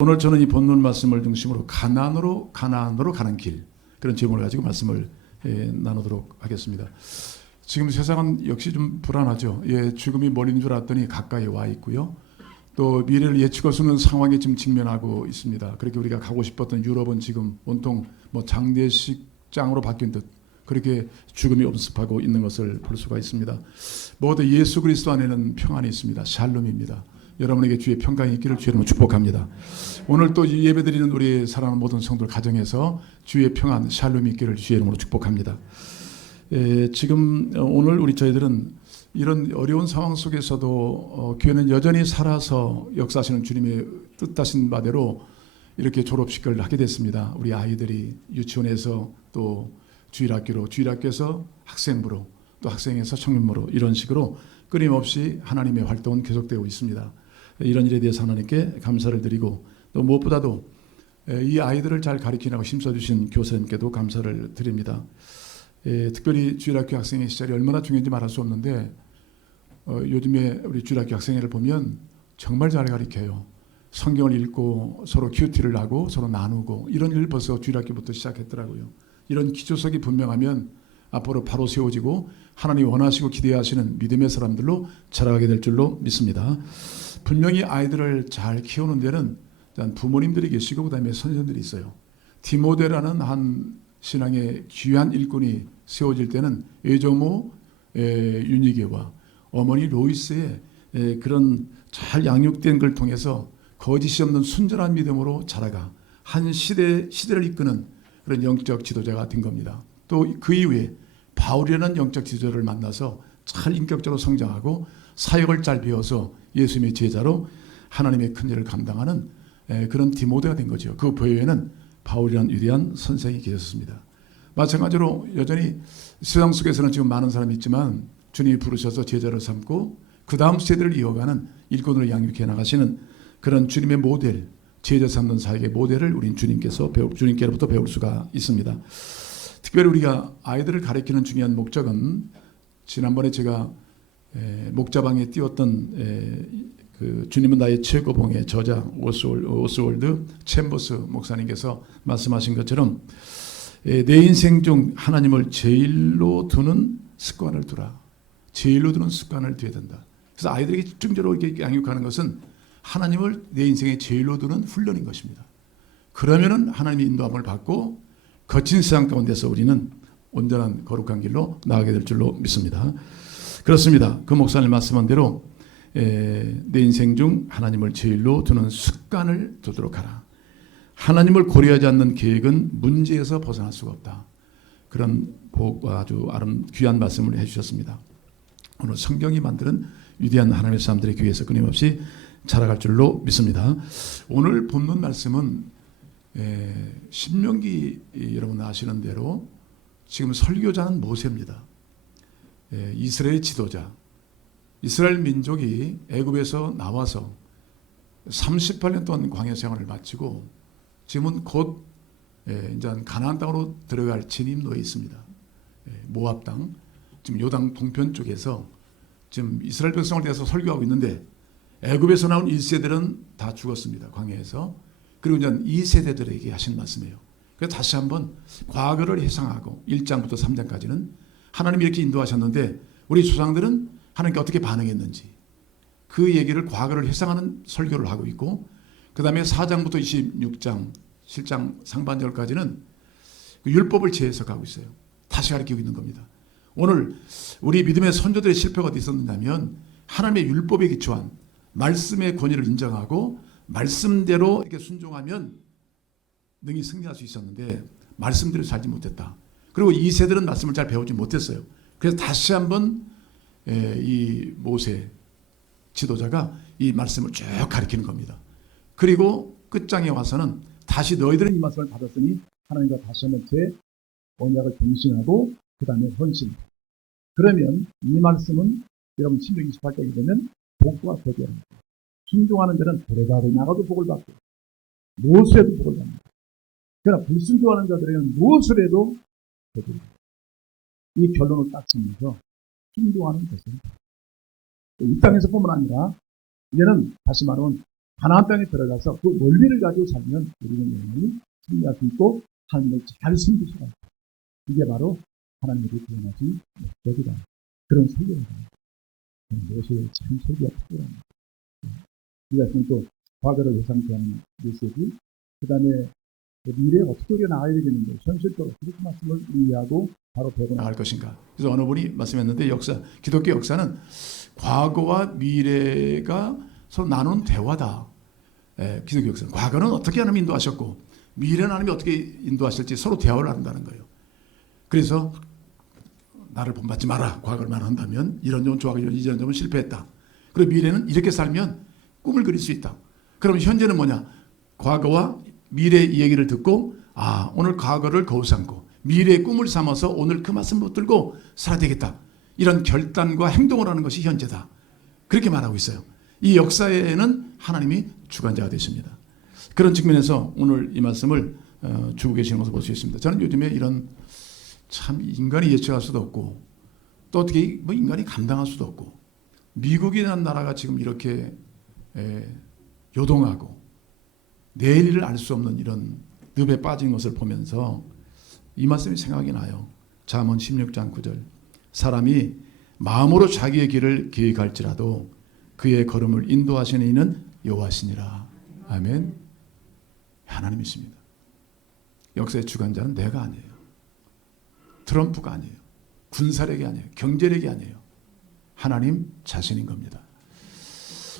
오늘 저는 이 본문 말씀을 중심으로 가나안으로 가는 길, 그런 제목을 가지고 말씀을 나누도록 하겠습니다. 지금 세상은 역시 좀 불안하죠. 죽음이 멀리 있는 줄 알았더니 가까이 와 있고요. 또 미래를 예측할 수 없는 상황에 지금 직면하고 있습니다. 그렇게 우리가 가고 싶었던 유럽은 지금 온통 장례식장으로 바뀐 듯 그렇게 죽음이 엄습하고 있는 것을 볼 수가 있습니다. 모두 예수 그리스도 안에는 평안이 있습니다. 샬롬입니다. 여러분에게 주의 평강이 있기를 주의 이름으로 축복합니다. 오늘 또 예배드리는 우리 사랑하는 모든 성도들 가정에서 주의 평안, 샬롬이 있기를 주의 이름으로 축복합니다. 지금 오늘 저희들은 이런 어려운 상황 속에서도 교회는 여전히 살아서 역사하시는 주님의 뜻하신 바대로 이렇게 졸업식을 하게 됐습니다. 우리 아이들이 유치원에서 또 주일학교에서 학생부로, 또 학생에서 청년부로, 이런 식으로 끊임없이 하나님의 활동은 계속되고 있습니다. 이런 일에 대해서 하나님께 감사를 드리고, 또 무엇보다도 이 아이들을 잘 가르치라고 힘써주신 교사님께도 감사를 드립니다. 특별히 주일학교 학생의 시절이 얼마나 중요한지 말할 수 없는데, 요즘에 우리 주일학교 학생회를 보면 정말 잘 가르쳐요. 성경을 읽고 서로 큐티를 하고 서로 나누고, 이런 일을 벌써 주일학교부터 시작했더라고요. 이런 기초석이 분명하면 앞으로 바로 세워지고 하나님이 원하시고 기대하시는 믿음의 사람들로 자라가게 될 줄로 믿습니다. 분명히 아이들을 잘 키우는 데는 부모님들이 계시고 그다음에 선생님들이 있어요. 디모데라는 한 신앙의 귀한 일꾼이 세워질 때는 외조모 윤희계와 어머니 로이스의 그런 잘 양육된 걸 통해서 거짓이 없는 순전한 믿음으로 자라가 한 시대를 이끄는 그런 영적 지도자가 된 겁니다. 또 그 이후에 바울이라는 영적 지도자를 만나서 잘 인격적으로 성장하고 사역을 잘 배워서 예수님의 제자로 하나님의 큰 일을 감당하는 그런 디모데가 된 거죠. 그 배후에는 바울이라는 위대한 선생이 계셨습니다. 마찬가지로 여전히 세상 속에서는 지금 많은 사람이 있지만 주님이 부르셔서 제자를 삼고 그 다음 세대를 이어가는 일꾼으로 양육해 나가시는 그런 주님의 모델, 제자 삼는 사역의 모델을 우린 주님께로부터 배울 수가 있습니다. 특별히 우리가 아이들을 가르치는 중요한 목적은, 지난번에 제가 목자방에 띄웠던 그 주님은 나의 최고봉의 저자 오스월드 챔버스 목사님께서 말씀하신 것처럼 내 인생 중 하나님을 제일로 두는 습관을 두라. 제일로 두는 습관을 두어야 된다. 그래서 아이들에게 집중적으로 이렇게 양육하는 것은 하나님을 내 인생의 제일로 두는 훈련인 것입니다. 그러면은 하나님의 인도함을 받고 거친 세상 가운데서 우리는 온전한 거룩한 길로 나아가게 될 줄로 믿습니다. 그렇습니다. 그 목사님 말씀한 대로 내 인생 중 하나님을 제일로 두는 습관을 두도록 하라. 하나님을 고려하지 않는 계획은 문제에서 벗어날 수가 없다. 그런 아주 귀한 말씀을 해주셨습니다. 오늘 성경이 만드는 위대한 하나님의 사람들의 교회에서 끊임없이 자라갈 줄로 믿습니다. 오늘 본문 말씀은 신명기, 여러분 아시는 대로 지금 설교자는 모세입니다. 이스라엘 지도자, 이스라엘 민족이 애굽에서 나와서 38년 동안 광야 생활을 마치고 지금은 곧 이제 가나안 땅으로 들어갈 진입로에 있습니다. 모압 땅, 지금 요단 동편 쪽에서 지금 이스라엘 백성을 대해서 설교하고 있는데, 애굽에서 나온 1세들은 다 죽었습니다. 광야에서. 그리고 이제 2세대들에게 하신 말씀이에요. 그래서 다시 한번 과거를 회상하고 1장부터 3장까지는 하나님이 이렇게 인도하셨는데 우리 조상들은 하나님께 어떻게 반응했는지 그 얘기를, 과거를 회상하는 설교를 하고 있고, 그 다음에 4장부터 26장 7장 상반절까지는 그 율법을 재해석하고 있어요. 다시 가르치고 있는 겁니다. 오늘 우리 믿음의 선조들의 실패가 어디 있었느냐면, 하나님의 율법에 기초한 말씀의 권위를 인정하고 말씀대로 이렇게 순종하면 능히 승리할 수 있었는데 말씀대로 살지 못했다. 그리고 이 세들은 말씀을 잘 배우지 못했어요. 그래서 다시 한번 이 모세 지도자가 이 말씀을 쭉 가르치는 겁니다. 그리고 끝장에 와서는 다시 너희들은 이 말씀을 받았으니 하나님과 다시 한번 제 언약을 경신하고 그 다음에 헌신. 그러면 이 말씀은 여러분 신명기 28장에 보면 복과 거절합니다. 순종하는 자는 데레가로 나가도 복을 받고 무엇을 해도 복을 받습니다. 그러나 불순종하는 자들에게는 무엇을 해도 복을 받습니다. 이 결론을 딱 지면서 순종하는 것은 이 땅에서뿐만 아니라 이제는 다시 말하면 가나안 땅에 들어가서 그 원리를 가지고 살면 우리는 영원히 승리할 수 있고 하나님을 잘 섬길 수가 있다. 이게 바로 하나님을 구원하신 목적이다. 그런 설교입니다. 이것이 참 설교가 특별합니다. 이 말씀은 또 과거를 회상하는 메시지, 그 다음에 미래에 어떻게 우리가 나아야 되겠는데 현실적으로 어떻게 그 말씀을 이해하고 바로 배워 나갈 것인가. 그래서 어느 분이 말씀했는데 기독교 역사는 과거와 미래가 서로 나눈 대화다. 기독교 역사는 과거는 어떻게 하나님 인도하셨고 미래는 하나님이 어떻게 인도하실지 서로 대화를 한다는 거예요. 그래서 나를 본받지 마라. 과거를 말한다면 이런 점은 좋아하고 이런 점은 실패했다. 그리고 미래는 이렇게 살면 꿈을 그릴 수 있다. 그럼 현재는 뭐냐? 과거와 미래 얘기를 듣고 오늘 과거를 거울 삼고 미래의 꿈을 삼아서 오늘 그 말씀 붙들고 살아야 되겠다. 이런 결단과 행동을 하는 것이 현재다. 그렇게 말하고 있어요. 이 역사에는 하나님이 주관자가 되십니다. 그런 측면에서 오늘 이 말씀을 주고 계시는 것을 볼 수 있습니다. 저는 요즘에 이런 참 인간이 예측할 수도 없고 또 어떻게 인간이 감당할 수도 없고 미국이라는 나라가 지금 이렇게 요동하고 내일을 알 수 없는 이런 늪에 빠진 것을 보면서 이 말씀이 생각이 나요. 잠언 16장 9절. 사람이 마음으로 자기의 길을 계획할지라도 그의 걸음을 인도하시는 이는 여호와시니라. 아멘. 하나님이십니다. 역사의 주관자는 내가 아니에요. 트럼프가 아니에요. 군사력이 아니에요. 경제력이 아니에요. 하나님 자신인 겁니다.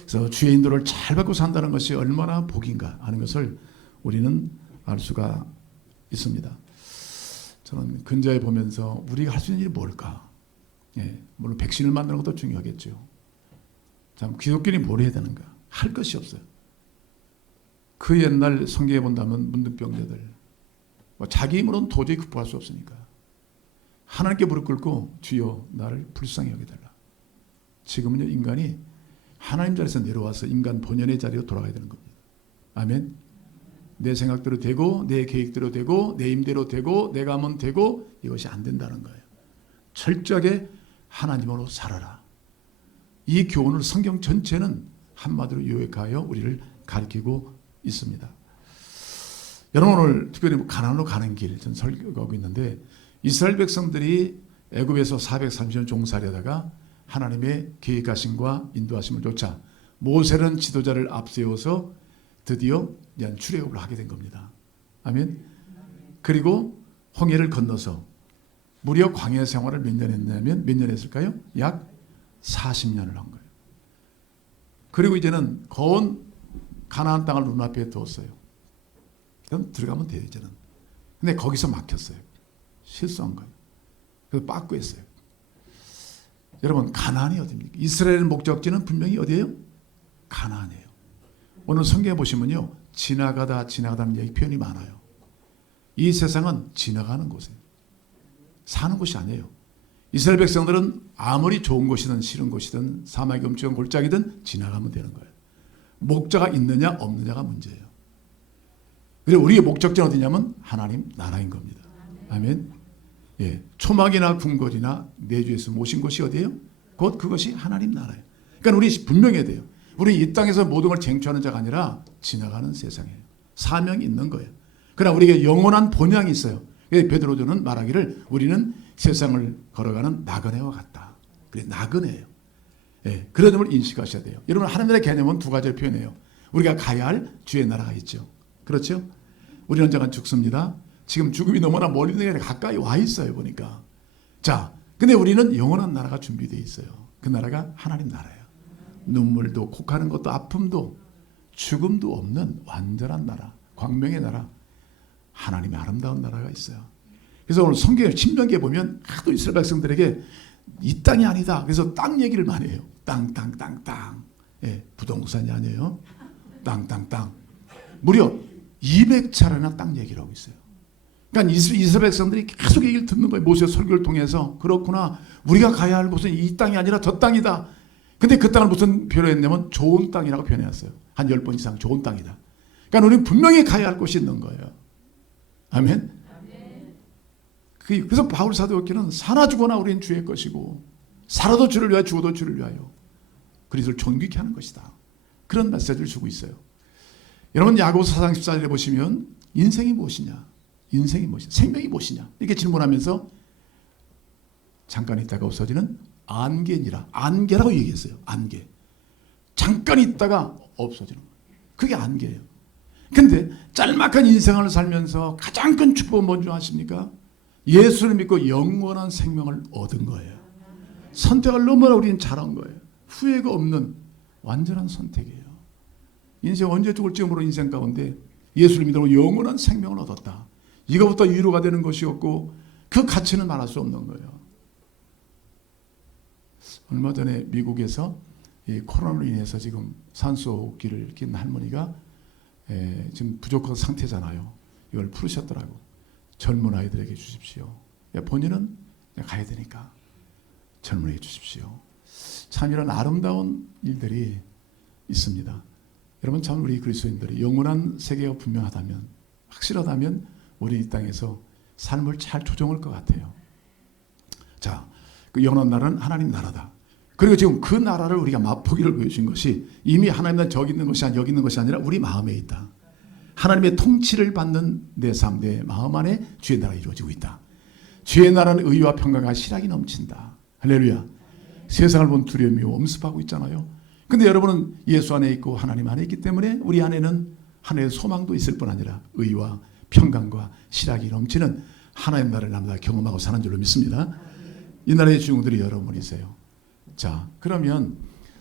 그래서 주의 인도를 잘 받고 산다는 것이 얼마나 복인가 하는 것을 우리는 알 수가 있습니다. 저는 근자에 보면서 우리가 할 수 있는 일이 뭘까? 물론 백신을 만드는 것도 중요하겠죠. 참 기독교인이 뭘 해야 되는가? 할 것이 없어요. 그 옛날 성경에 본다면 문둥병자들 자기 힘으로는 도저히 극복할 수 없으니까 하나님께 무릎 꿇고 주여 나를 불쌍히 여겨달라. 지금은요 인간이 하나님 자리에서 내려와서 인간 본연의 자리로 돌아가야 되는 겁니다. 아멘. 내 생각대로 되고 내 계획대로 되고 내 힘대로 되고 내가 하면 되고 이것이 안 된다는 거예요. 철저하게 하나님으로 살아라. 이 교훈을 성경 전체는 한마디로 요약하여 우리를 가르치고 있습니다. 여러분 오늘 특별히 가나안으로 가는 길 전 설교하고 있는데 이스라엘 백성들이 애굽에서 430년 종살이하다가 하나님의 계획하심과 인도하심을 쫓아 모세라는 지도자를 앞세워서 드디어 출애굽을 하게 된 겁니다. 아멘. 그리고 홍해를 건너서 무려 광야 생활을 몇 년 했냐면 몇 년 했을까요? 약 40년을 한 거예요. 그리고 이제는 거운 가나안 땅을 눈앞에 두었어요. 그럼 들어가면 돼요 이제는. 근데 거기서 막혔어요. 실수한 거예요. 그래서 빠꾸했어요. 여러분 가나안이 어디입니까? 이스라엘 목적지는 분명히 어디예요? 가나안이에요. 오늘 성경에 보시면요. 지나가다는 얘기 표현이 많아요. 이 세상은 지나가는 곳이에요. 사는 곳이 아니에요. 이스라엘 백성들은 아무리 좋은 곳이든 싫은 곳이든 사막이 엄청 골짜기든 지나가면 되는 거예요. 목자가 있느냐 없느냐가 문제예요. 그리고 우리의 목적지는 어디냐면 하나님 나라인 겁니다. 아멘. 초막이나 궁궐이나 내주에서 모신 곳이 어디예요? 곧 그것이 하나님 나라예요. 그러니까 우리 분명해야 돼요. 우리 이 땅에서 모든 걸 쟁취하는 자가 아니라 지나가는 세상이에요. 사명이 있는 거예요. 그러나 우리에게 영원한 본향이 있어요. 베드로전은 말하기를 우리는 세상을 걸어가는 나그네와 같다. 그래 나그네예요. 그런 점을 인식하셔야 돼요. 여러분 하나님의 개념은 두 가지를 표현해요. 우리가 가야 할 주의 나라가 있죠. 그렇죠? 우리는 언젠가 죽습니다. 지금 죽음이 너무나 멀리 있는 게 아니라 가까이 와 있어요 보니까. 자, 근데 우리는 영원한 나라가 준비되어 있어요. 그 나라가 하나님 나라예요. 눈물도 곡하는 것도 아픔도 죽음도 없는 완전한 나라, 광명의 나라, 하나님의 아름다운 나라가 있어요. 그래서 오늘 성경 신명기에 보면 하도 이스라엘 백성들에게 이 땅이 아니다. 그래서 땅 얘기를 많이 해요. 땅. 부동산이 아니에요. 땅. 무려 200차례나 땅 얘기를 하고 있어요. 그러니까 이스라엘 백성들이 계속 얘기를 듣는 거예요. 모세 설교를 통해서. 그렇구나. 우리가 가야 할 곳은 이 땅이 아니라 저 땅이다. 근데 그 땅을 무슨 표현했냐면 좋은 땅이라고 표현했어요. 한 10번 이상 좋은 땅이다. 그러니까 우리는 분명히 가야 할 곳이 있는 거예요. 아멘. 그래서 바울 사도기는 사나 죽어나 우리는 주의 것이고 살아도 주를 위하여 죽어도 주를 위하여 그리스도를 존귀케 하는 것이다. 그런 메시지를 주고 있어요. 여러분 야고보서 4장 14절에 보시면 인생이 무엇이냐, 인생이 무엇이냐, 생명이 무엇이냐 이렇게 질문하면서 잠깐 있다가 없어지는 안개니라, 안개라고 얘기했어요. 안개. 잠깐 있다가 없어지는 거예요. 그게 안개예요. 근데 짤막한 인생을 살면서 가장 큰 축복은 뭔지 아십니까? 예수를 믿고 영원한 생명을 얻은 거예요. 선택을 너무나 우리는 잘한 거예요. 후회가 없는 완전한 선택이에요. 인생 언제 죽을지 모르는 인생 가운데 예수를 믿으면 영원한 생명을 얻었다. 이거부터 위로가 되는 것이 없고 그 가치는 말할 수 없는 거예요. 얼마 전에 미국에서 이 코로나로 인해서 지금 산소호흡기를 낀 할머니가 지금 부족한 상태잖아요. 이걸 풀으셨더라고. 젊은 아이들에게 주십시오. 본인은 가야 되니까 젊은이에게 주십시오. 참 이런 아름다운 일들이 있습니다. 여러분 참 우리 그리스도인들이 영원한 세계가 분명하다면, 확실하다면 우리 이 땅에서 삶을 잘 조정할 것 같아요. 자, 그 영원한 나라는 하나님 나라다. 그리고 지금 그 나라를 우리가 맛보기를 보여준 것이 이미 하나님은 저기 있는 것이 아니라 여기 있는 것이 아니라 우리 마음에 있다. 하나님의 통치를 받는 내 삶, 내 마음 안에 주의 나라가 이루어지고 있다. 주의 나라는 의와 평강과 실학이 넘친다. 할렐루야. 세상을 본 두려움이 엄습하고 있잖아요. 근데 여러분은 예수 안에 있고 하나님 안에 있기 때문에 우리 안에는 하나님의 소망도 있을 뿐 아니라 의와 평강과 실학이 넘치는 하나님 나라를 날마다 경험하고 사는 줄로 믿습니다. 이 나라의 주인공들이 여러분이세요. 자, 그러면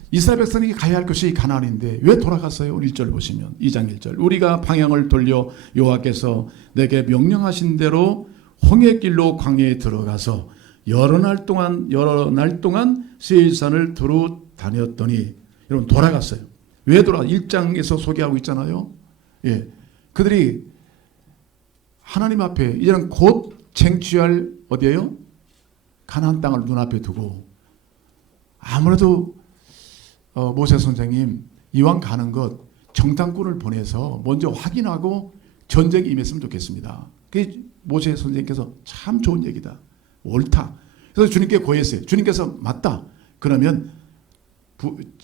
이스라엘 백성이 가야 할 것이 가나안인데 왜 돌아갔어요? 1절 보시면 2장 1절 우리가 방향을 돌려 여호와께서 내게 명령하신 대로 홍해길로 광야에 들어가서 여러 날 동안 세일산을 두루 다녔더니 여러분 돌아갔어요. 왜 돌아가? 1장에서 소개하고 있잖아요. 예, 그들이 하나님 앞에 이제는 곧 쟁취할 어디예요? 가나안 땅을 눈앞에 두고 아무래도 모세 선생님 이왕 가는 것 정탐꾼을 보내서 먼저 확인하고 전쟁에 임했으면 좋겠습니다. 그게 모세 선생님께서 참 좋은 얘기다. 옳다. 그래서 주님께 고했어요. 주님께서 맞다. 그러면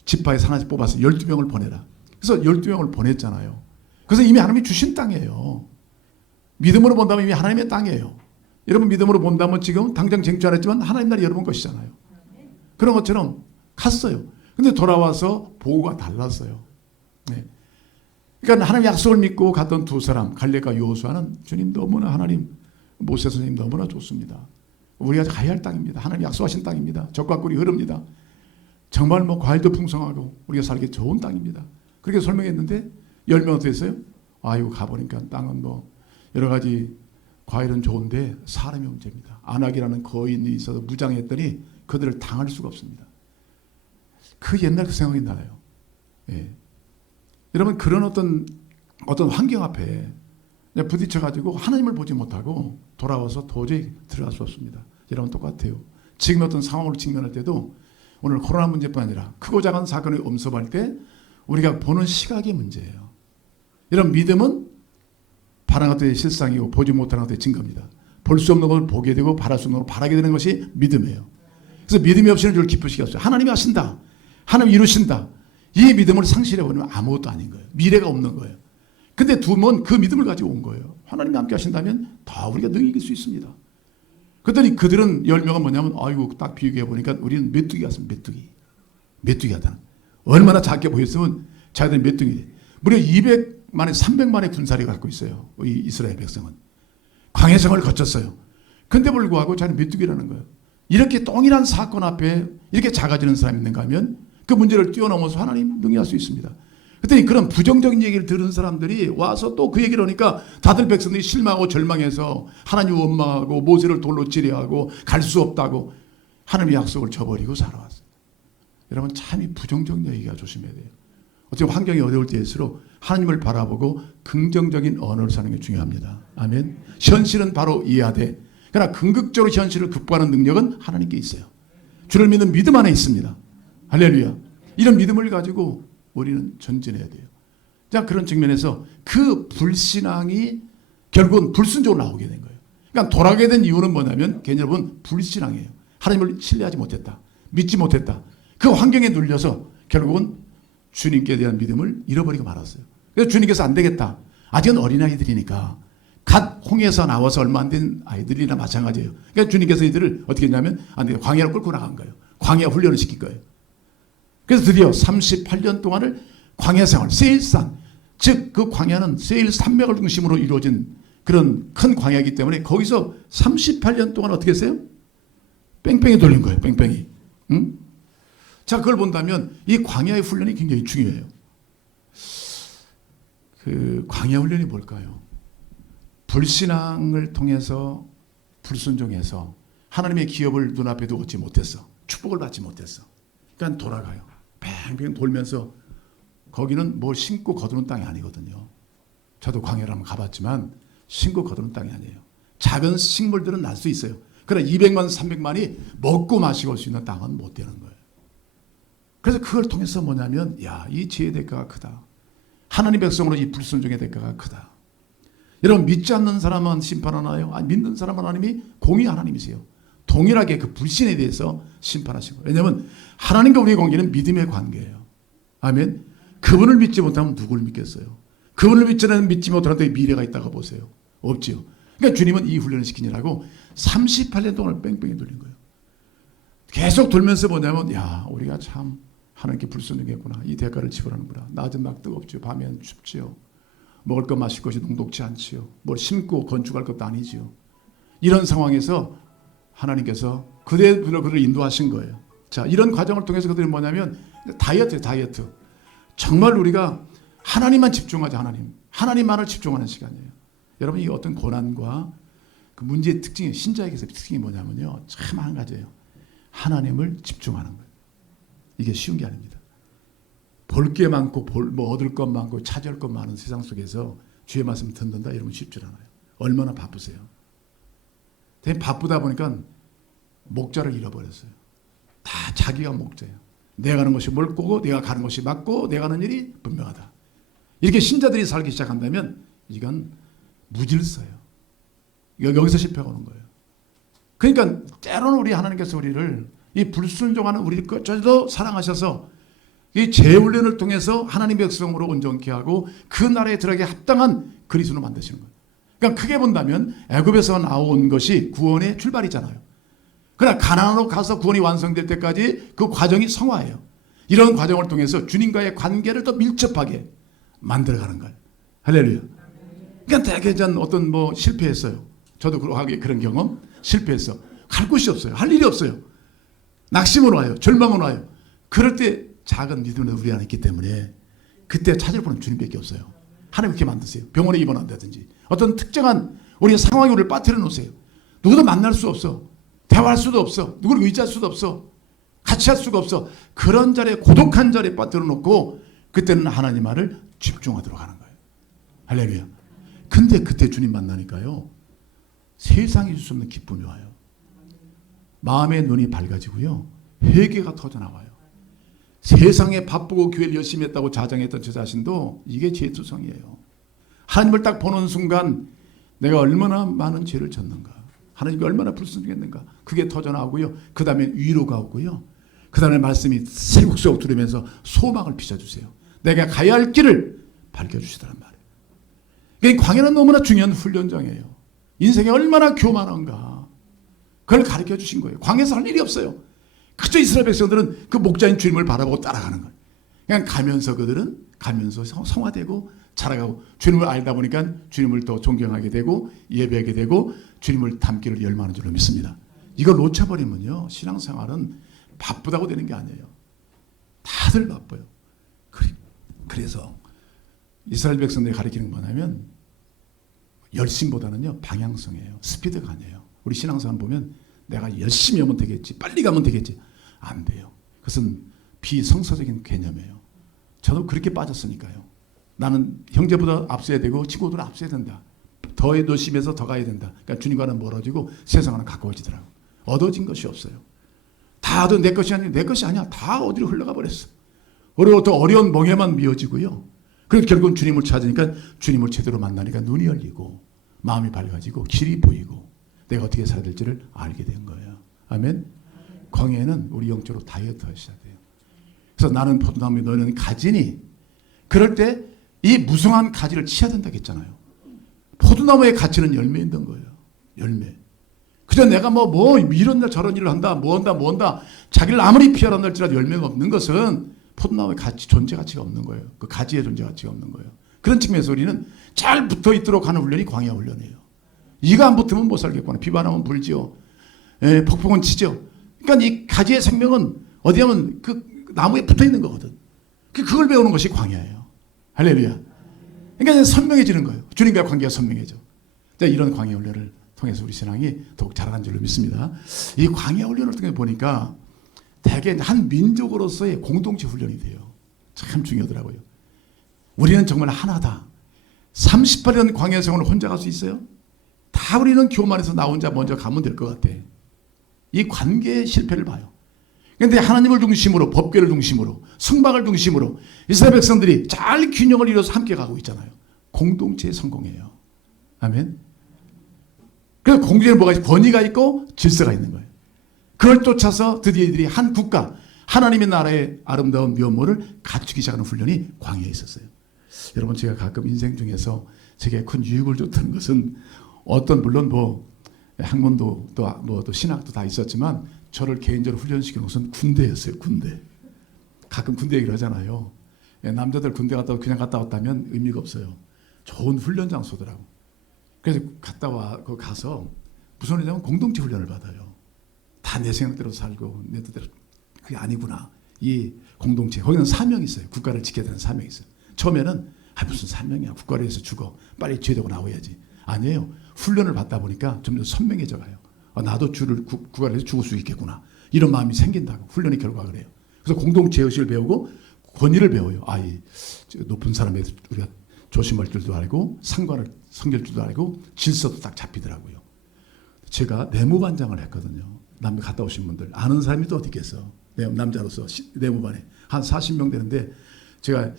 지파에서 하나씩 뽑아서 12명을 보내라. 그래서 12명을 보냈잖아요. 그래서 이미 하나님이 주신 땅이에요. 믿음으로 본다면 이미 하나님의 땅이에요. 여러분 믿음으로 본다면 지금 당장 쟁취 안 했지만 하나님 나라 여러분 것이잖아요. 그런 것처럼 갔어요. 근데 돌아와서 보고가 달랐어요. 네. 그러니까 하나님 약속을 믿고 갔던 두 사람 갈렙과 여호수아는 주님 너무나 하나님 모세 선생님 너무나 좋습니다. 우리가 가야 할 땅입니다. 하나님 약속하신 땅입니다. 적과 꿀이 흐릅니다. 정말 과일도 풍성하고 우리가 살기 좋은 땅입니다. 그렇게 설명했는데 10명 어떻게 했어요? 아이고 가보니까 땅은 여러 가지 과일은 좋은데 사람이 문제입니다. 안악이라는 거인이 있어서 무장했더니 그들을 당할 수가 없습니다. 그 옛날 그 생각이 나요. 예. 여러분 그런 어떤 환경 앞에 부딪혀가지고 하나님을 보지 못하고 돌아와서 도저히 들어갈 수 없습니다. 여러분 똑같아요. 지금 어떤 상황을 직면할 때도 오늘 코로나 문제뿐 아니라 크고 작은 사건이 엄습할 때 우리가 보는 시각의 문제예요. 여러분 믿음은 바라는 것들의 실상이고 보지 못하는 것들의 증거입니다. 볼 수 없는 걸 보게 되고 바랄 수 없는 걸 바라게 되는 것이 믿음이에요. 그래서 믿음이 없이는 줄 기쁠 수가 없어요. 하나님이 하신다. 하나님이 이루신다. 이 믿음을 상실해버리면 아무것도 아닌 거예요. 미래가 없는 거예요. 근데 두면 그 믿음을 가지고 온 거예요. 하나님이 함께 하신다면 다 우리가 능히 이길 수 있습니다. 그랬더니 그들은 10명은 뭐냐면 아이고 딱 비교해 보니까 우리는 메뚜기 같습니다. 메뚜기 같다는. 얼마나 작게 보였으면 자기들이 메뚜기. 무려 200만에 300만의 군사력을 갖고 있어요. 이 이스라엘 백성은. 광해성을 거쳤어요. 근데 불구하고 자기는 메뚜기라는 거예요. 이렇게 동일한 사건 앞에 이렇게 작아지는 사람이 있는가 하면 그 문제를 뛰어넘어서 하나님 능히 할 수 있습니다. 그랬더니 그런 부정적인 얘기를 들은 사람들이 와서 또 그 얘기를 하니까 다들 백성들이 실망하고 절망해서 하나님 원망하고 모세를 돌로 찌려하고 갈 수 없다고 하나님의 약속을 저버리고 살아왔어요. 여러분 참 이 부정적인 얘기가 조심해야 돼요. 어떻게 환경이 어려울 때일수록 하나님을 바라보고 긍정적인 언어를 사는 게 중요합니다. 아멘. 현실은 바로 이해하되 그러나 궁극적으로 현실을 극복하는 능력은 하나님께 있어요. 주를 믿는 믿음 안에 있습니다. 할렐루야. 이런 믿음을 가지고 우리는 전진해야 돼요. 자, 그런 측면에서 그 불신앙이 결국은 불순종으로 나오게 된 거예요. 그러니까 돌아가게 된 이유는 뭐냐면 여러분 불신앙이에요. 하나님을 신뢰하지 못했다. 믿지 못했다. 그 환경에 눌려서 결국은 주님께 대한 믿음을 잃어버리고 말았어요. 그래서 주님께서 안 되겠다. 아직은 어린아이들이니까 갓 홍해에서 나와서 얼마 안 된 아이들이나 마찬가지예요. 그러니까 주님께서 이들을 어떻게 했냐면 안 돼요. 광야로 끌고 나간 거예요. 광야 훈련을 시킬 거예요. 그래서 드디어 38년 동안을 광야 생활, 세일산, 즉 그 광야는 세일 산맥을 중심으로 이루어진 그런 큰 광야이기 때문에 거기서 38년 동안 어떻게 했어요? 뺑뺑이 돌린 거예요. 뺑뺑이. 응? 자, 그걸 본다면 이 광야의 훈련이 굉장히 중요해요. 그 광야 훈련이 뭘까요? 불신앙을 통해서 불순종해서 하나님의 기업을 눈앞에 두지 못했어. 축복을 받지 못했어. 그러니까 돌아가요. 뱅뱅 돌면서 거기는 뭘 심고 거두는 땅이 아니거든요. 저도 광야를 한번 가봤지만 심고 거두는 땅이 아니에요. 작은 식물들은 날 수 있어요. 그러나 200만 300만이 먹고 마시고 올 수 있는 땅은 못 되는 거예요. 그래서 그걸 통해서 뭐냐면 이 지혜의 대가가 크다. 하나님 백성으로 이 불순종의 대가가 크다. 여러분 믿지 않는 사람은 심판하나요? 믿는 사람은 하나님이 공의 하나님이세요. 동일하게 그 불신에 대해서 심판하시고. 왜냐하면 하나님과 우리의 관계는 믿음의 관계예요. 아멘. 그분을 믿지 못하면 누구를 믿겠어요? 그분을 믿지 못하는데 미래가 있다고 보세요. 없지요. 그러니까 주님은 이 훈련을 시키느라고 38년 동안 뺑뺑이 돌린 거예요. 계속 돌면서 뭐냐면 우리가 참 하나님께 불순종했구나. 이 대가를 지불하는구나. 낮은 막 뜨겁지요. 밤에는 춥지요. 먹을 것 마실 것이 녹록지 않지요. 뭘 심고 건축할 것도 아니지요. 이런 상황에서 하나님께서 그들을 인도하신 거예요. 자, 이런 과정을 통해서 그들이 뭐냐면 다이어트. 정말 우리가 하나님만 집중하자. 하나님만을 집중하는 시간이에요. 여러분 이 어떤 고난과 그 문제의 특징이 신자에게서 특징이 뭐냐면요. 참 한 가지예요. 하나님을 집중하는 거예요. 이게 쉬운 게 아닙니다. 볼 게 많고 얻을 것 많고 차지할 것 많은 세상 속에서 주의 말씀 듣는다 이러면 쉽지 않아요. 얼마나 바쁘세요. 되게 바쁘다 보니까 목자를 잃어버렸어요. 다 자기가 목자예요. 내가 가는 것이 옳고 내가 가는 것이 맞고 내가 하는 일이 분명하다. 이렇게 신자들이 살기 시작한다면 이건 무질서예요. 여기서 실패가 오는 거예요. 그러니까 때로는 우리 하나님께서 우리를 이 불순종하는 우리를 끝까지도 사랑하셔서 이 재훈련을 통해서 하나님 백성으로 온전케 하고 그 나라에 들어가게 합당한 그리스도로 만드시는 거예요. 그러니까 크게 본다면 애굽에서 나온 것이 구원의 출발이잖아요. 그러나 가나안으로 가서 구원이 완성될 때까지 그 과정이 성화예요. 이런 과정을 통해서 주님과의 관계를 더 밀접하게 만들어가는 거예요. 할렐루야. 그러니까 대개전 어떤 실패했어요. 저도 그런 경험 실패했어. 갈 곳이 없어요. 할 일이 없어요. 낙심은 와요. 절망은 와요. 그럴 때 작은 믿음이 우리 안에 있기 때문에 그때 찾을 분은 주님밖에 없어요. 하나님 그렇게 만드세요. 병원에 입원한다든지 어떤 특정한 우리의 상황에 우리를 빠뜨려 놓으세요. 누구도 만날 수 없어. 대화할 수도 없어. 누구를 의지할 수도 없어. 같이 할 수가 없어. 그런 자리에 고독한 자리에 빠뜨려 놓고 그때는 하나님 말을 집중하도록 하는 거예요. 할렐루야. 근데 그때 주님 만나니까요. 세상이 줄 수 없는 기쁨이 와요. 마음의 눈이 밝아지고요. 회개가 터져나와요. 세상에 바쁘고 교회를 열심히 했다고 자정했던 저 자신도 이게 제 투성이에요. 하나님을 딱 보는 순간 내가 얼마나 많은 죄를 졌는가. 하나님이 얼마나 불순종했는가. 그게 터져나오고요. 그 다음에 위로가 오고요. 그 다음에 말씀이 새록새록 들으면서 소망을 비춰주세요. 내가 가야 할 길을 밝혀주시더란 말이에요. 그러니까 광야는 너무나 중요한 훈련장이에요. 인생이 얼마나 교만한가. 그걸 가르쳐 주신 거예요. 광야에서 할 일이 없어요. 그저 이스라엘 백성들은 그 목자인 주님을 바라보고 따라가는 거예요. 그냥 가면서 그들은 가면서 성화되고 자라가고 주님을 알다 보니까 주님을 더 존경하게 되고 예배하게 되고 주님을 닮기를 열망하는 줄로 믿습니다. 이걸 놓쳐버리면요. 신앙생활은 바쁘다고 되는 게 아니에요. 다들 바빠요. 그래서 이스라엘 백성들이 가리키는 건 뭐냐면 열심보다는요. 방향성이에요. 스피드가 아니에요. 우리 신앙생활 보면 내가 열심히 하면 되겠지. 빨리 가면 되겠지. 안 돼요. 그것은 비성서적인 개념이에요. 저도 그렇게 빠졌으니까요. 나는 형제보다 앞서야 되고 친구보다 앞서야 된다. 더 열심해서 더 가야 된다. 그러니까 주님과는 멀어지고 세상과는 가까워지더라고요. 얻어진 것이 없어요. 다들 내 것이 아니야. 내 것이 아니야. 다 어디로 흘러가 버렸어. 어려운 멍에만 미어지고요. 그래서 결국은 주님을 찾으니까 주님을 제대로 만나니까 눈이 열리고 마음이 밝아지고 길이 보이고 내가 어떻게 살아야 될지를 알게 된 거예요. 아멘. 광야에는 우리 영적으로 다이어트 하셔야 돼요. 그래서 나는 포도나무 너희는 가지니 그럴 때 이 무성한 가지를 치야 된다고 했잖아요. 포도나무의 가치는 열매에 있는 거예요. 열매. 그저 내가 뭐 이런 날 저런 일을 한다, 뭐 한다. 자기를 아무리 피하라 할지라도 열매가 없는 것은 포도나무의 가치, 존재 가치가 없는 거예요. 그 가지의 존재 가치가 없는 거예요. 그런 측면에서 우리는 잘 붙어 있도록 하는 훈련이 광야 훈련이에요. 이가 안 붙으면 못 살겠구나. 비바람은 불지요. 폭풍은 치죠. 그러니까 이 가지의 생명은 어디 하면 그 나무에 붙어 있는 거거든. 그걸 배우는 것이 광야예요. 할렐루야. 그러니까 선명해지는 거예요. 주님과의 관계가 선명해져. 이런 광야 훈련을 통해서 우리 신앙이 더욱 자라난 줄로 믿습니다. 이 광야 훈련을 통해 보니까 대개 한 민족으로서의 공동체 훈련이 돼요. 참 중요하더라고요. 우리는 정말 하나다. 38년 광야 생활을 혼자 갈 수 있어요? 다 우리는 교만해서 나 혼자 먼저 가면 될 것 같아. 이 관계의 실패를 봐요. 그런데 하나님을 중심으로, 법궤를 중심으로, 성막을 중심으로 이스라엘 백성들이 잘 균형을 이뤄서 함께 가고 있잖아요. 공동체의 성공이에요. 아멘. 그래서 공동체에 뭐가 있고 권위가 있고 질서가 있는 거예요. 그걸 쫓아서 드디어 이들이 한 국가, 하나님의 나라의 아름다운 면모를 갖추기 시작하는 훈련이 광야에 있었어요. 여러분, 제가 가끔 인생 중에서 제게 큰 유익을 줬다는 것은 물론 학문도 또 신학도 다 있었지만 저를 개인적으로 훈련시키는 것은 군대였어요. 군대. 가끔 군대 얘기를 하잖아요. 남자들 군대 그냥 갔다 왔다면 의미가 없어요. 좋은 훈련 장소더라고. 그래서 가서 무슨 일이냐면 공동체 훈련을 받아요. 다 내 생각대로 살고 내 뜻대로. 그게 아니구나. 이 공동체. 거기는 사명이 있어요. 국가를 지켜야 되는 사명이 있어요. 처음에는 무슨 사명이야. 국가를 위해서 죽어. 빨리 제대로 나와야지. 아니에요. 훈련을 받다 보니까 점점 선명해져 가요. 나도 국가를 위해서 죽을 수 있겠구나. 이런 마음이 생긴다고. 훈련의 결과가 그래요. 그래서 공동체 의식을 배우고 권위를 배워요. 이 높은 사람에 우리가 조심할 줄도 알고 상관을 섬길 줄도 알고 질서도 딱 잡히더라고요. 제가 내무반장을 했거든요. 남미 갔다 오신 분들 아는 사람이 또 어디 있겠어. 남자로서 내무반에 한 40명 되는데 제가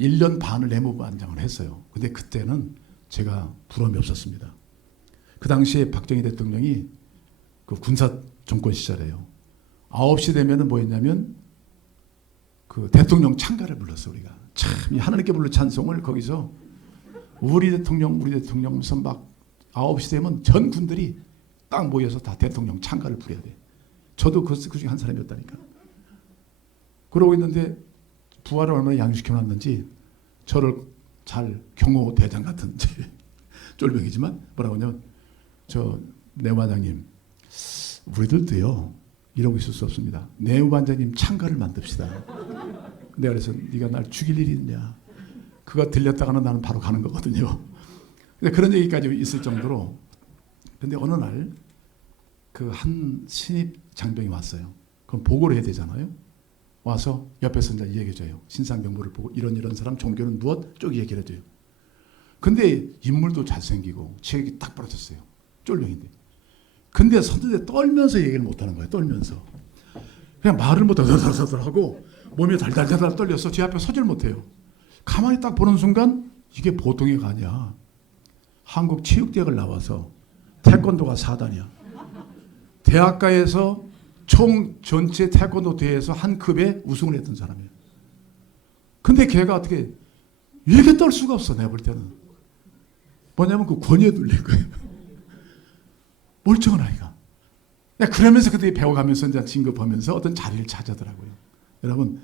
1년 반을 내무반장을 했어요. 근데 그때는 제가 부러움이 없었습니다. 그 당시에 박정희 대통령이 그 군사 정권 시절에요. 9시 되면은 뭐였냐면 그 대통령 찬가를 불렀어. 우리가 참 하나님께 부를 찬송을 거기서 우리 대통령 무슨 막 9시 되면 전 군들이 딱 모여서 다 대통령 찬가를 부려야 돼. 저도 그 중에 한 사람이었다니까. 그러고 있는데 부하를 얼마나 양육시켜놨는지 저를 잘 경호 대장 같은 쫄병이지만 뭐라고 하냐면 저 내무반장님 우리들도요 이러고 있을 수 없습니다. 내무반장님 찬가를 만듭시다. 내가 그래서 네가 날 죽일 일이 있냐. 그거 들렸다가는 나는 바로 가는 거거든요. 근데 그런 얘기까지 있을 정도로. 근데 어느 날 그 한 신입 장병이 왔어요. 그럼 보고를 해야 되잖아요. 와서 옆에서 이제 얘기해줘요. 신상병부를 보고 이런 사람 종교는 무엇? 쭉 얘기를 해줘요. 근데 인물도 잘생기고 체격이 딱 벌어졌어요. 쫄병인데. 근데 선두대 떨면서 얘기를 못하는 거예요. 떨면서. 그냥 말을 못하고 몸이 달달달 떨려서 제 앞에 서질 못해요. 가만히 딱 보는 순간 이게 보통의 아니야. 한국체육대학을 나와서 태권도가 4단이야. 대학가에서 총 전체 태권도 대회에서 한 급에 우승을 했던 사람이에요. 근데 걔가 어떻게 이렇게 떨 수가 없어. 내가 볼 때는. 뭐냐면 그 권위에 눌린 거예요. 멀쩡한 아이가. 그러면서 그때 배워가면서 이제 진급하면서 어떤 자리를 찾아더라고요. 여러분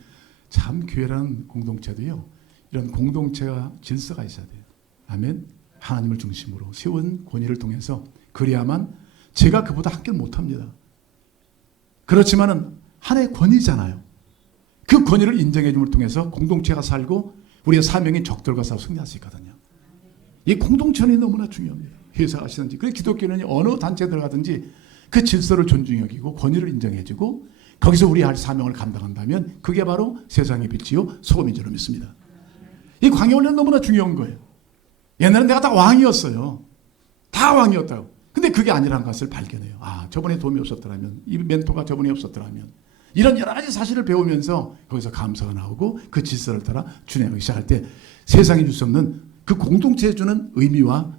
참 교회라는 공동체도요. 이런 공동체가 질서가 있어야 돼요. 아멘. 하나님을 중심으로 세운 권위를 통해서 그래야만 제가 그보다 한 길 못합니다. 그렇지만은 하나의 권위잖아요. 그 권위를 인정해 줌을 통해서 공동체가 살고 우리의 사명인 적들과 싸워 승리할 수 있거든요. 이 공동체는 너무나 중요합니다. 회사 가시든지 그래 기독교는 어느 단체에 들어가든지 그 질서를 존중해 여기고 권위를 인정해 주고 거기서 우리 할 사명을 감당한다면 그게 바로 세상의 빛이요 소금인 줄로 믿습니다. 이 광야 훈련 너무나 중요한 거예요. 옛날엔 내가 다 왕이었어요. 다 왕이었다고. 근데 그게 아니라는 것을 발견해요. 저번에 도움이 없었더라면, 이 멘토가 저번에 없었더라면, 이런 여러 가지 사실을 배우면서 거기서 감사가 나오고 그 질서를 따라 준행하기 시작할 때 세상에 줄 수 없는 그 공동체에 주는 의미와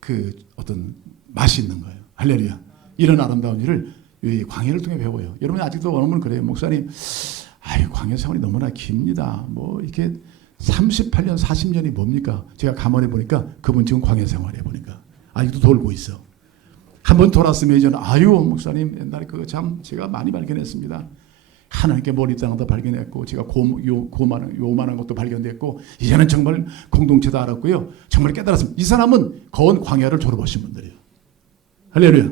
그 어떤 맛이 있는 거예요. 할렐루야. 이런 아름다운 일을 이 광야를 통해 배워요. 여러분 아직도 어느 분은 그래요. 목사님, 광야 생활이 너무나 깁니다. 뭐 이렇게 38년 40년이 뭡니까? 제가 가만히 보니까 그분 지금 광야 생활해 보니까 아직도 돌고 있어. 한번 돌았으면 이제는 아유 목사님 옛날에 그거 참 제가 많이 발견했습니다. 하나님께 머리 땅도 발견했고 제가 요만한 것도 발견됐고 이제는 정말 공동체도 알았고요. 정말 깨달았습니다. 이 사람은 거운 광야를 졸업하신 분들이에요. 할렐루야.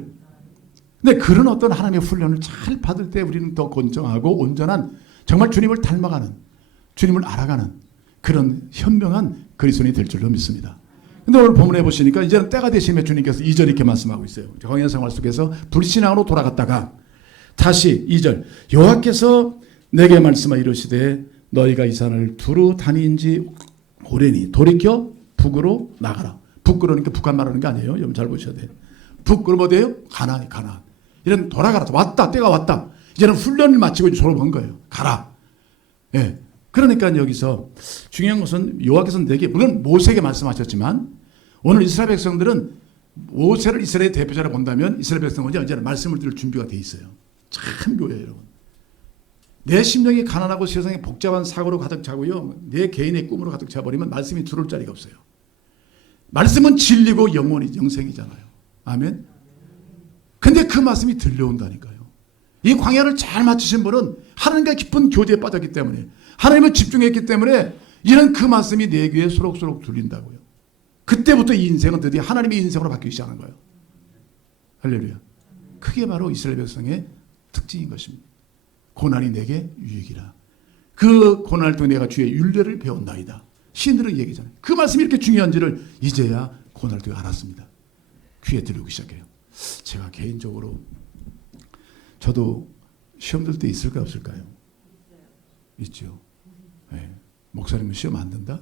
근데 그런 어떤 하나님의 훈련을 잘 받을 때 우리는 더 건정하고 온전한 정말 주님을 닮아가는 주님을 알아가는 그런 현명한 그리스도인이 될 줄로 믿습니다. 근데 오늘 본문에 보시니까 이제는 때가 되시면 주님께서 2절 이렇게 말씀하고 있어요. 광야 생활 속에서 불신앙으로 돌아갔다가 다시 2절 여호와께서 내게 말씀하여 이르시되 너희가 이 산을 두루 다닌 지 오래니 돌이켜 북으로 나가라. 북 그러니까 북한 말하는 게 아니에요. 여러분 잘 보셔야 돼요. 북 그럼 어디예요? 가나안. 이런 돌아가라. 왔다. 때가 왔다. 이제는 훈련을 마치고 졸업한 거예요. 가라. 예. 그러니까 여기서 중요한 것은 여호와께서 내게 물론 모세에게 말씀하셨지만 오늘 이스라엘 백성들은 모세를 이스라엘의 대표자로 본다면 이스라엘 백성은 이제는 말씀을 들을 준비가 돼 있어요. 참 교회예요, 여러분. 내 심령이 가난하고 세상에 복잡한 사고로 가득 차고요. 내 개인의 꿈으로 가득 차버리면 말씀이 들어올 자리가 없어요. 말씀은 진리고 영생이잖아요. 아멘. 근데 그 말씀이 들려온다니까요. 이 광야를 잘 맞추신 분은 하나님과 깊은 교제에 빠졌기 때문에 하나님을 집중했기 때문에 이런 그 말씀이 내 귀에 소록소록 들린다고요. 그때부터 이 인생은 드디어 하나님의 인생으로 바뀌기 시작하는 거예요. 할렐루야. 그게 바로 이스라엘 백성의 특징인 것입니다. 고난이 내게 유익이라. 그 고난을 통해 내가 주의 율례를 배웠나이다. 시인들은 얘기잖아요. 그 말씀이 이렇게 중요한지를 이제야 고난을 통해 알았습니다. 귀에 들리기 시작해요. 제가 개인적으로 저도 시험 들 때 있을까요 없을까요? 있죠. 네. 목사님은 시험 안 든다?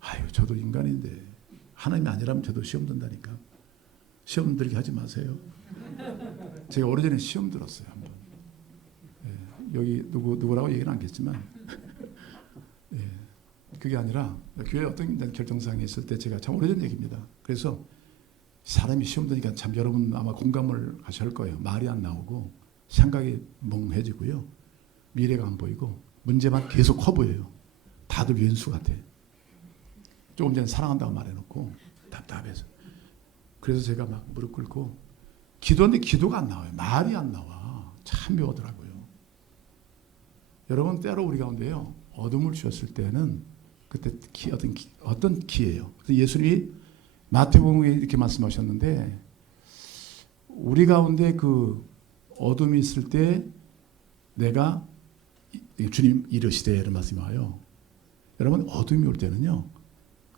아유 저도 인간인데 하나님이 아니라면 저도 시험 든다니까. 시험 들게 하지 마세요. 제가 오래전에 시험 들었어요. 한번. 예, 여기 누구라고 얘기는 않겠지만 예, 그게 아니라 교회 어떤 결정사항이 있을 때 제가 참 오래전 얘기입니다. 그래서 사람이 시험 드니까 참 여러분 아마 공감을 하실 거예요. 말이 안 나오고 생각이 멍해지고요. 미래가 안 보이고 문제만 계속 커 보여요. 다들 왼수 같아. 조금 전에 사랑한다고 말해놓고 답답해서. 그래서 제가 막 무릎 꿇고 기도하는데 기도가 안 나와요. 말이 안 나와. 참 묘하더라고요. 여러분 때로 우리 가운데요. 어둠을 주셨을 때는 그때 어떤 기예요. 그래서 예수님이 마태복음에 이렇게 말씀하셨는데 우리 가운데 그 어둠이 있을 때 내가 주님 이르시되 이런 말씀이 와요. 여러분 어둠이 올 때는요.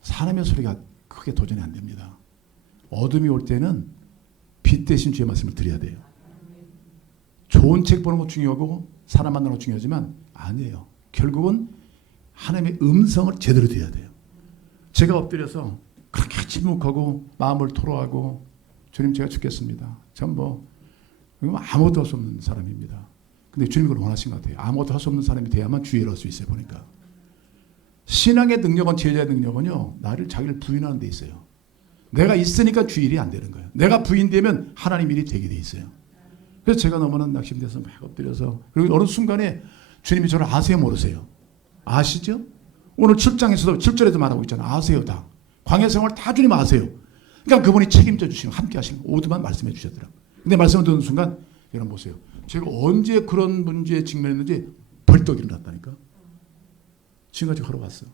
사람의 소리가 크게 도전이 안 됩니다. 어둠이 올 때는 빛 대신 주의 말씀을 드려야 돼요. 좋은 책 보는 거 중요하고 사람 만나는 거 중요하지만 아니에요. 결국은 하나님의 음성을 제대로 드려야 돼요. 제가 엎드려서 그렇게 침묵하고 마음을 토로하고 주님 제가 죽겠습니다. 전 아무것도 할 수 없는 사람입니다. 근데 주님이 그걸 원하신 것 같아요. 아무것도 할 수 없는 사람이 돼야만 주의를 할 수 있어요. 보니까. 신앙의 능력은 제자의 능력은요. 나를 자기를 부인하는 데 있어요. 내가 있으니까 주 일이 안 되는 거예요. 내가 부인되면 하나님 일이 되게 돼 있어요. 그래서 제가 너무나 낙심돼서 막 엎드려서 그리고 어느 순간에 주님이 저를 아세요 모르세요? 아시죠? 오늘 7장에서도 7절에도 말하고 있잖아요. 아세요 다. 광야 생활 다 주님 아세요. 그러니까 그분이 책임져 주시는 함께 하시는 오두만 말씀해 주셨더라고요. 근데 말씀을 듣는 순간 여러분 보세요. 제가 언제 그런 문제에 직면했는지 벌떡 일어났다니까. 지금까지 걸어왔어.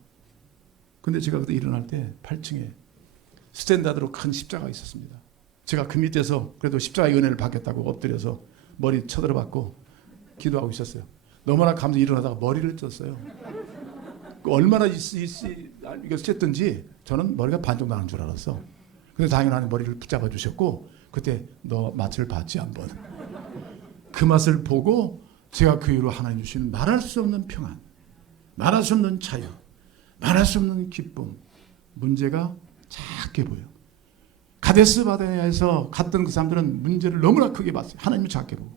근데 제가 그때 일어날 때 8층에 스탠다드로 큰 십자가가 있었습니다. 제가 그 밑에서 그래도 십자가의 은혜를 받겠다고 엎드려서 머리 쳐들어 받고 기도하고 있었어요. 너무나 감사 일어나다가 머리를 쪘어요. 얼마나 이거 쨌든지 저는 머리가 반 정도 나는 줄 알았어. 근데 당연히 머리를 붙잡아 주셨고 그때 너 맛을 봤지 한번. 그 맛을 보고 제가 그 이후로 하나님 주시는 말할 수 없는 평안, 말할 수 없는 자유, 말할 수 없는 기쁨. 문제가 작게 보여. 가데스 바네아에서 갔던 그 사람들은 문제를 너무나 크게 봤어요. 하나님을 작게 보고.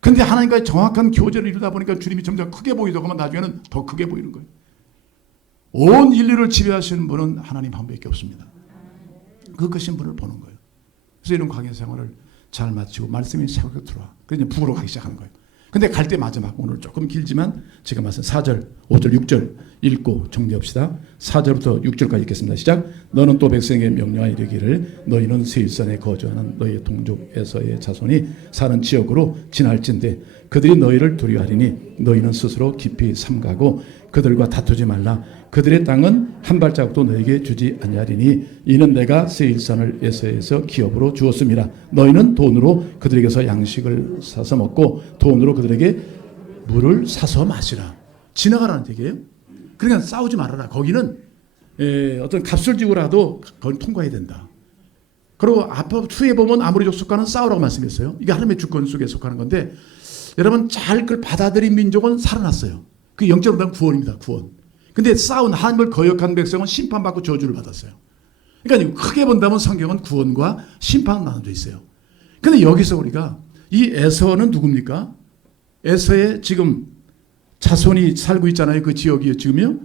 근데 하나님과의 정확한 교제를 이루다 보니까 주님이 점점 크게 보이더구만 나중에는 더 크게 보이는 거예요. 온 인류를 지배하시는 분은 하나님 한 분밖에 없습니다. 그 크신 분을 보는 거예요. 그래서 이런 광야 생활을 잘 마치고 말씀이 새롭게 들어와. 그래서 북으로 가기 시작하는 거예요. 근데 갈 때 마지막 오늘 조금 길지만 제가 말씀 4절, 5절, 6절 읽고 정리합시다. 4절부터 6절까지 읽겠습니다. 시작. 너는 또 백성에게 명령하여 이르기를 너희는 세일산에 거주하는 너희의 동족 에서의 자손이 사는 지역으로 지날진대 그들이 너희를 두려워하리니 너희는 스스로 깊이 삼가고 그들과 다투지 말라. 그들의 땅은 한 발자국도 너에게 주지 아니하리니 이는 내가 세일산을 에서에서 기업으로 주었습니다. 너희는 돈으로 그들에게서 양식을 사서 먹고 돈으로 그들에게 물을 사서 마시라. 지나가라는 얘기예요. 그러니까 싸우지 말아라. 거기는 어떤 값을 지고라도 거기 통과해야 된다. 그리고 앞에 후에 보면 아모리족 속가는 싸우라고 말씀했어요. 이게 하나님의 주권 속에 속하는 건데 여러분 잘 그걸 받아들인 민족은 살아났어요. 그 영적으로 보면 구원입니다. 구원. 근데 싸운 하나님을 거역한 백성은 심판받고 저주를 받았어요. 그러니까 크게 본다면 성경은 구원과 심판은 나눠져 있어요. 근데 여기서 우리가 이 에서는 누굽니까? 에서의 지금 자손이 살고 있잖아요. 그 지역이요 지금요.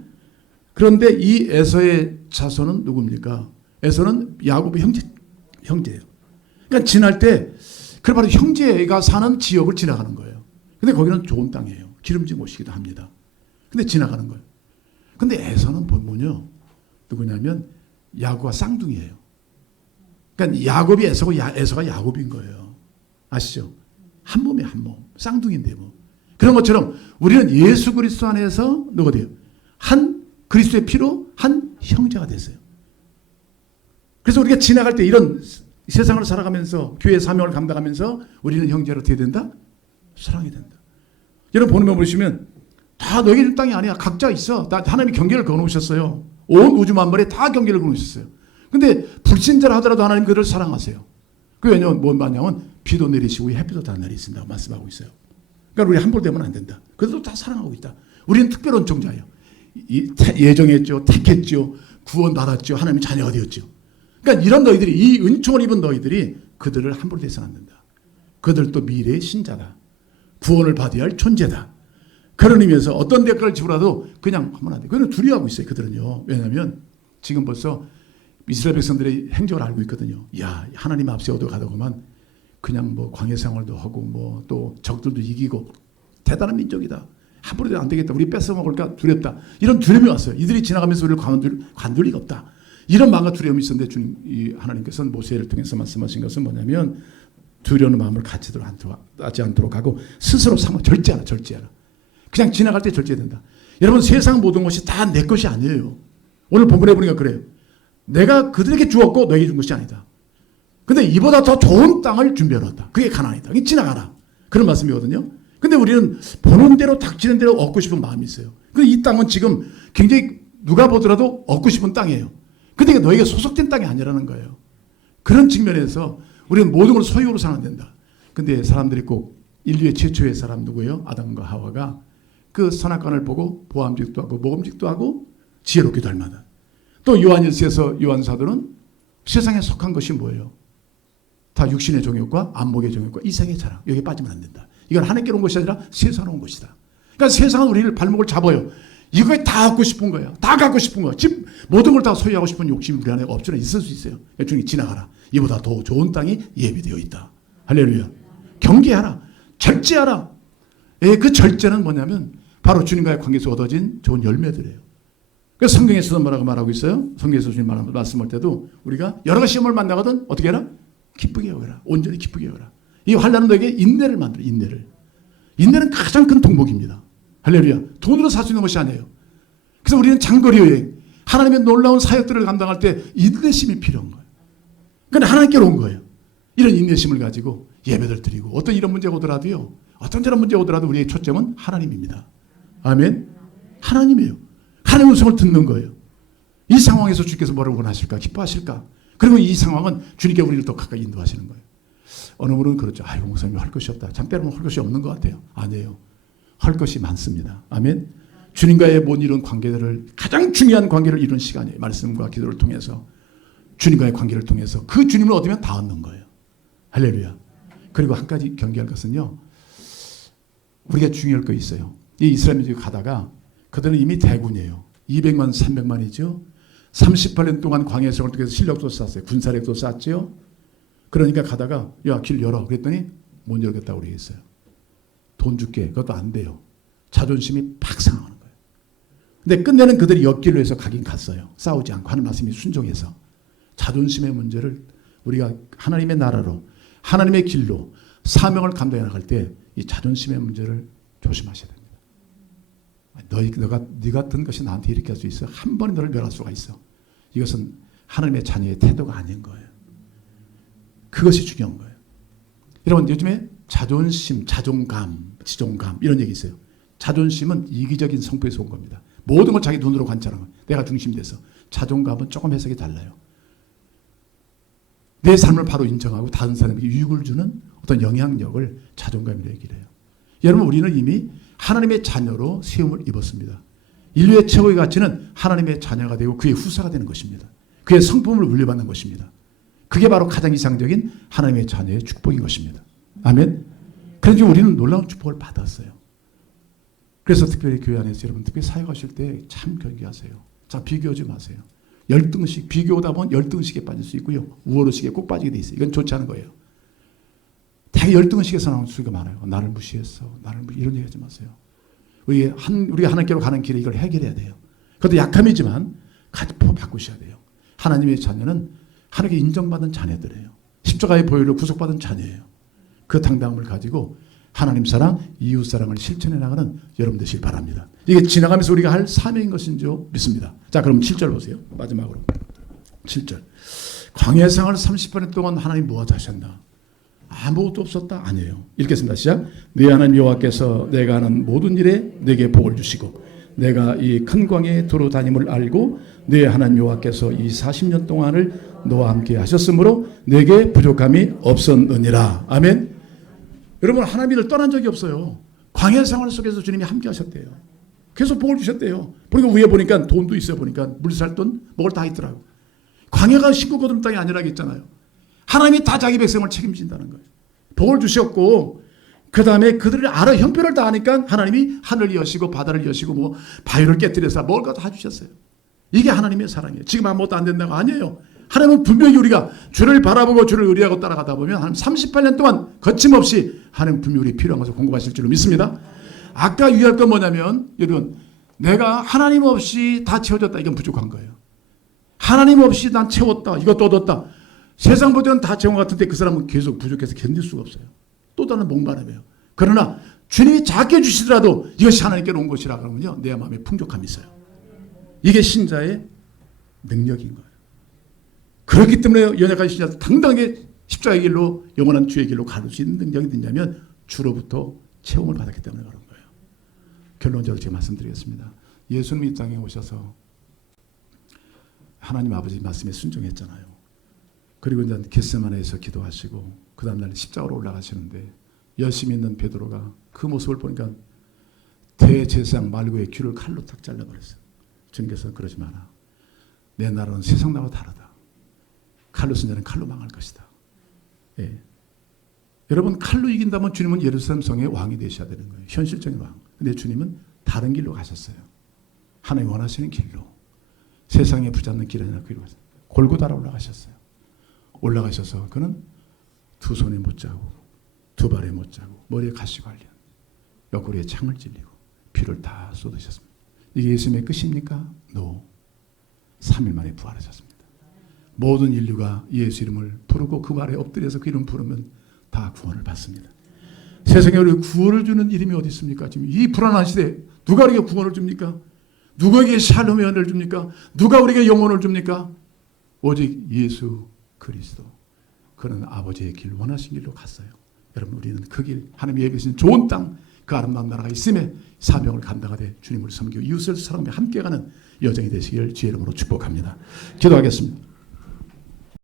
그런데 이 에서의 자손은 누굽니까? 에서는 야곱의 형제예요. 그러니까 지날 때 그 바로 형제가 사는 지역을 지나가는 거예요. 근데 거기는 좋은 땅이에요. 기름진 곳이기도 합니다. 근데 지나가는 거예요. 근데 에서는 뭐냐? 누구냐면 야곱과 쌍둥이에요. 그러니까 야곱이 에서고 에서가 야곱인 거예요. 아시죠? 한 몸에 한 몸. 쌍둥이인데 뭐. 그런 것처럼 우리는 예수 그리스도 안에서 누가 돼요? 한 그리스도의 피로 한 형제가 됐어요. 그래서 우리가 지나갈 때 이런 세상을 살아가면서 교회 사명을 감당하면서 우리는 형제로 어떻게 된다? 사랑이 된다. 여러분 보는 거 보시면 다 너에게 줄 땅이 아니야. 각자 있어. 다 하나님이 경계를 그어놓으셨어요. 온 우주 만물에 다 경계를 그어놓으셨어요. 근데 불신자라 하더라도 하나님 그들을 사랑하세요. 그 왜냐면 뭔 말냐면 비도 내리시고 햇빛도 다 내리신다고 말씀하고 있어요. 그러니까 우리 함부로 되면 안 된다. 그래도 다 사랑하고 있다. 우리는 특별한 종자예요. 예정했죠. 택했죠. 구원받았죠. 하나님의 자녀가 되었죠. 그러니까 이런 너희들이 이 은총을 입은 너희들이 그들을 함부로 대해서는 안 된다. 그들도 미래의 신자다. 구원을 받아야 할 존재다. 그런 의미에서 어떤 대가를 지불하도 그냥 하면 안 돼. 그들은 두려워하고 있어요. 그들은요. 왜냐하면 지금 벌써 이스라엘 백성들의 행적을 알고 있거든요. 야, 하나님 앞에 얻어가더구만 그냥 뭐 광야 생활도 하고 뭐 또 적들도 이기고 대단한 민족이다. 함부로 안 되겠다. 우리 뺏어 먹을까 두렵다. 이런 두려움이 왔어요. 이들이 지나가면서 우리를 관둘 리가 없다. 이런 마음과 두려움이 있었는데 주님, 이 하나님께서는 모세를 통해서 말씀하신 것은 뭐냐면 두려운 마음을 갖지 않도록 하고 스스로 삼아 절제하라. 그냥 지나갈 때 절제된다. 여러분 세상 모든 것이 다 내 것이 아니에요. 오늘 본문에 보니까 그래요. 내가 그들에게 주었고 너에게 준 것이 아니다. 근데 이보다 더 좋은 땅을 준비해놨다. 그게 가나안이다. 지나가라. 그런 말씀이거든요. 근데 우리는 보는 대로 닥치는 대로 얻고 싶은 마음이 있어요. 근데 이 땅은 지금 굉장히 누가 보더라도 얻고 싶은 땅이에요. 근데 이게 너에게 소속된 땅이 아니라는 거예요. 그런 측면에서 우리는 모든 걸 소유로 살아야 된다. 근데 사람들이 꼭 인류의 최초의 사람 누구예요? 아담과 하와가 그 선악과를 보고 보암직도 하고 모험직도 하고 지혜롭기도 할 만한. 또 요한일서에서 요한 사도는 세상에 속한 것이 뭐예요? 다 육신의 정욕과 안목의 정욕과 이생의 자랑. 여기에 빠지면 안 된다. 이건 하나님께로 온 것이 아니라 세상으로 온 것이다. 그러니까 세상은 우리를 발목을 잡아요. 이거에 다 얻고 싶은 거야. 다 갖고 싶은 거야. 집 모든 걸 다 소유하고 싶은 욕심이 우리 안에 없지는 있을 수 있어요. 주님 지나가라. 이보다 더 좋은 땅이 예비되어 있다. 할렐루야. 경계하라. 절제하라. 그 절제는 뭐냐면 바로 주님과의 관계에서 얻어진 좋은 열매들이에요. 그래서 성경에서도 뭐라고 말하고 있어요? 성경에서 주님 말씀할 때도 우리가 여러 가지 시험을 만나거든 어떻게 해라? 기쁘게 여겨라. 온전히 기쁘게 여겨라. 이 환난은 너에게 인내를 만들어. 인내는 가장 큰 동복입니다. 할렐루야. 돈으로 살 수 있는 것이 아니에요. 그래서 우리는 장거리 여행, 하나님의 놀라운 사역들을 감당할 때 인내심이 필요한 거예요. 그러니까 하나님께로 온 거예요. 이런 인내심을 가지고 예배를 드리고 어떤 이런 문제가 오더라도요. 어떤 저런 문제가 오더라도 우리의 초점은 하나님입니다. 아멘. 하나님이에요. 하나님의 음성을 듣는 거예요. 이 상황에서 주께서 뭐라고 원하실까? 기뻐하실까? 그리고 이 상황은 주님께 우리를 더 가까이 인도하시는 거예요. 어느 분은 그렇죠. 아이고 목사님 할 것이 없다. 잠때로는 할 것이 없는 것 같아요. 아니에요. 할 것이 많습니다. 아멘. 주님과의 못 이룬 관계들을 가장 중요한 관계를 이룬 시간이에요. 말씀과 기도를 통해서 주님과의 관계를 통해서 그 주님을 얻으면 다 얻는 거예요. 할렐루야. 그리고 한 가지 경계할 것은요. 우리가 중요할 거 있어요. 이 이스라엘 민족이 가다가 그들은 이미 대군이에요. 200만 300만이죠. 38년 동안 광야 생활을 통해서 실력도 쌓았어요. 군사력도 쌓았죠. 그러니까 가다가 야, 길 열어. 그랬더니 못 열겠다고 그러겠어요. 돈 줄게. 그것도 안 돼요. 자존심이 팍 상하는 거예요. 근데 끝내는 그들이 엮기로 해서 가긴 갔어요. 싸우지 않고 하는 말씀이 순종해서. 자존심의 문제를 우리가 하나님의 나라로 하나님의 길로 사명을 감당해 나갈 때 이 자존심의 문제를 조심하셔야 됩니다. 네 같은 것이 나한테 이렇게 할 수 있어. 한 번에 너를 멸할 수가 있어. 이것은 하나님의 자녀의 태도가 아닌 거예요. 그것이 중요한 거예요. 여러분 요즘에 자존심, 자존감, 지존감 이런 얘기 있어요. 자존심은 이기적인 성품에서 온 겁니다. 모든 걸 자기 눈으로 관찰하는 거예요. 내가 중심돼서. 자존감은 조금 해석이 달라요. 내 삶을 바로 인정하고 다른 사람에게 유익을 주는 어떤 영향력을 자존감이라고 얘기를 해요. 여러분 우리는 이미 하나님의 자녀로 세움을 입었습니다. 인류의 최고의 가치는 하나님의 자녀가 되고 그의 후사가 되는 것입니다. 그의 성품을 물려받는 것입니다. 그게 바로 가장 이상적인 하나님의 자녀의 축복인 것입니다. 아멘. 그래서 우리는 놀라운 축복을 받았어요. 그래서 특별히 교회 안에서 여러분 특별히 사역하실 때 참 경계하세요. 자, 비교하지 마세요. 열등식, 비교하다 보면 열등식에 빠질 수 있고요. 우월의식에 꼭 빠지게 돼 있어요. 이건 좋지 않은 거예요. 되게 열등의식에서 나오는 수가 많아요. 나를 무시했어. 이런 얘기 하지 마세요. 우리가 하나님께로 가는 길에 이걸 해결해야 돼요. 그것도 약함이지만 바꾸셔야 돼요. 하나님의 자녀는 하나님께 인정받은 자녀들이에요. 십자가의 보혈로 구속받은 자녀예요. 그 당당함을 가지고 하나님 사랑, 이웃 사랑을 실천해 나가는 여러분 되시길 바랍니다. 이게 지나가면서 우리가 할 사명인 것인 줄 믿습니다. 자, 그럼 7절 보세요. 마지막으로 7절. 광야 생활 30년 동안 하나님 뭐 하셨나? 아무것도 없었다? 아니에요. 읽겠습니다. 시작. 네 하나님 여호와께서 내가 하는 모든 일에 내게 복을 주시고 내가 이 큰 광야에 두루 다님을 알고 네 하나님 여호와께서 이 40년 동안을 너와 함께 하셨으므로 내게 부족함이 없었느니라. 아멘. 여러분 하나님을 떠난 적이 없어요. 광야 생활 속에서 주님이 함께 하셨대요. 계속 복을 주셨대요. 보니까 위에 보니까 돈도 있어요. 보니까 물살돈 먹을 다 있더라고. 광야가 식구 거둔 땅이 아니라고 했잖아요. 하나님이 다 자기 백성을 책임진다는 거예요. 복을 주셨고 그 다음에 그들을 알아 형편을 다 아니까 하나님이 하늘을 여시고 바다를 여시고 뭐 바위를 깨뜨려서 먹을 거 다 주셨어요. 이게 하나님의 사랑이에요. 지금 아무것도 안 된다고 아니에요. 하나님은 분명히 우리가 주를 바라보고 주를 의리하고 따라가다 보면 하나님 38년 동안 거침없이 하나님 분명히 우리 필요한 것을 공급하실 줄로 믿습니다. 아까 유의할 건 뭐냐면 여러분 내가 하나님 없이 다 채워졌다. 이건 부족한 거예요. 하나님 없이 난 채웠다. 이것도 얻었다. 세상 보기에는 다 채운 것 같은데 그 사람은 계속 부족해서 견딜 수가 없어요. 또 다른 목마름이에요. 그러나 주님이 작게 주시더라도 이것이 하나님께로 온 것이라 그러면요. 내 마음에 풍족함이 있어요. 이게 신자의 능력인 거예요. 그렇기 때문에 연약한 신자들 당당하게 십자가의 길로 영원한 주의 길로 가를 수 있는 능력이 있냐면 주로부터 채움을 받았기 때문에 그런 거예요. 결론적으로 제가 말씀드리겠습니다. 예수님이 이 땅에 오셔서 하나님 아버지 말씀에 순종했잖아요. 그리고 이제 겟세마네에서 기도하시고 그 다음날 십자가로 올라가시는데 열심히 있는 베드로가 그 모습을 보니까 대제사장 말고의 귀를 칼로 탁 잘라버렸어요. 주님께서 그러지 마라. 내 나라는 세상 나라와 다르다. 칼로 쓴 자는 칼로 망할 것이다. 예. 여러분 칼로 이긴다면 주님은 예루살렘 성의 왕이 되셔야 되는 거예요. 현실적인 왕. 근데 주님은 다른 길로 가셨어요. 하나님 원하시는 길로. 세상에 붙잡는 길 아니라 그 길로 가셨어요. 골고다로 올라가셨어요. 올라가셔서 그는 두 손에 못 자고 두 발에 못 자고 머리에 가시 관련 옆구리에 창을 찔리고 피를 다 쏟으셨습니다. 이게 예수님의 끝입니까? No. 3일 만에 부활하셨습니다. 모든 인류가 예수 이름을 부르고 그 발에 엎드려서 그 이름 부르면 다 구원을 받습니다. 세상에 우리 구원을 주는 이름이 어디 있습니까? 지금 이 불안한 시대에 누가 우리에게 구원을 줍니까? 누구에게 샬롬의 은혜를 줍니까? 누가 우리에게 영혼을 줍니까? 오직 예수 그리스도. 그는 아버지의 길 원하신 길로 갔어요. 여러분 우리는 그 길 하나님이 예비하신 좋은 땅 그 아름다운 나라가 있음에 사명을 감당하되 주님을 섬기고 이웃을 사랑하며 함께 가는 여정이 되시길 주의 이름으로 축복합니다. 기도하겠습니다.